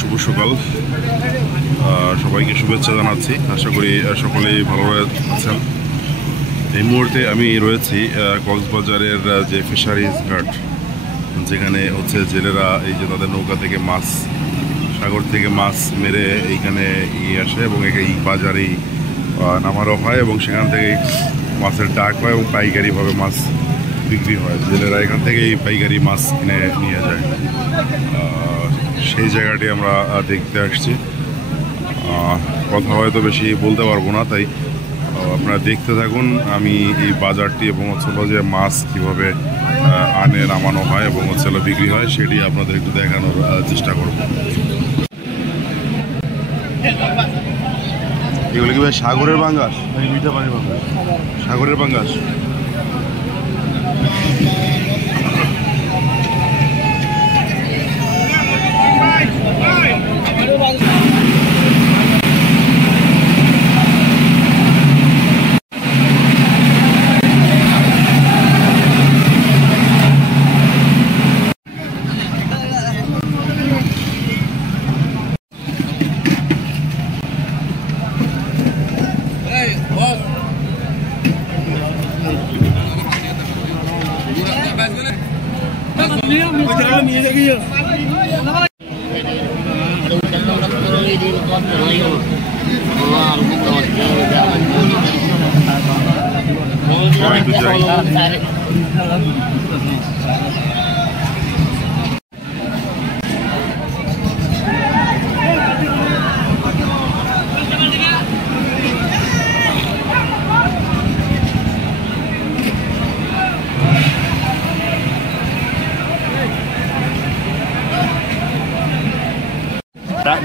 শুভ সকাল, সবাইকে শুভেচ্ছা জানাচ্ছি। আশা করি সকলেই ভালো আছেন। এই মুহূর্তে আমি রয়েছি কক্সবাজারের যে ফিশারিজ ঘাট, যেখানে হচ্ছে জেলেরা এই যে তাদের নৌকা থেকে মাছ, সাগর থেকে মাছ মেরে এইখানে আসে এবং এই বাজারেই নামানো হয় এবং সেখান থেকে মাছের ডাক হয় এবং পাইকারিভাবে মাছ বিক্রি হয়। জেলেরা এখান থেকেই পাইকারি মাছ কিনে নিয়ে যায়। সেই জায়গাটি আমরা দেখতে আসছি। কথা হয়তো বেশি বলতে পারবো না, তাই আপনারা দেখতে থাকুন। আমি এই বাজারটি এবং হচ্ছিল যে মাছ কীভাবে আনে নামানো হয় এবং হচ্ছিল বিক্রি হয় সেটি আপনাদের একটু দেখানোর চেষ্টা করব। এগুলো কি ভাই সাগরের পাঙ্গাস, মিঠা পানির পাঙ্গাস? সাগরের পাঙ্গাস।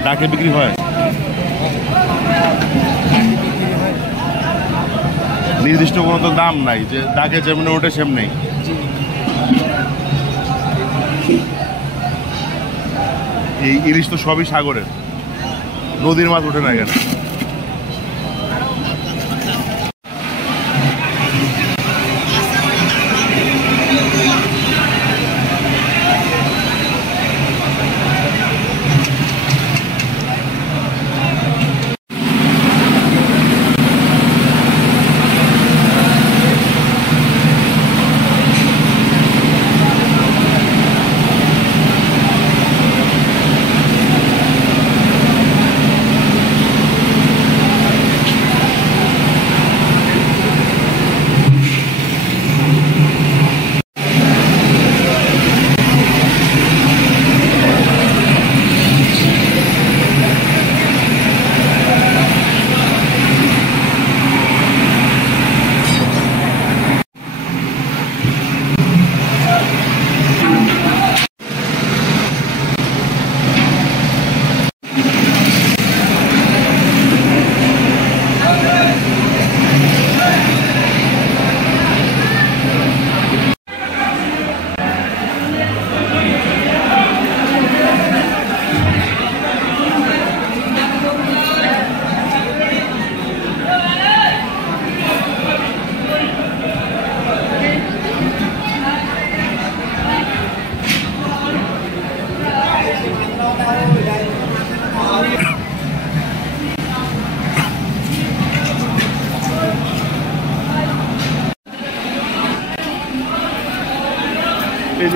ডাকে বিক্রি হয়, নির্দিষ্ট কোনো তো দাম নাই, যে ডাকে যেমন ওঠে সেমনি। এই ইলিশ তো সবই সাগরের, নদীর মাছ ওঠে না এখানে। এই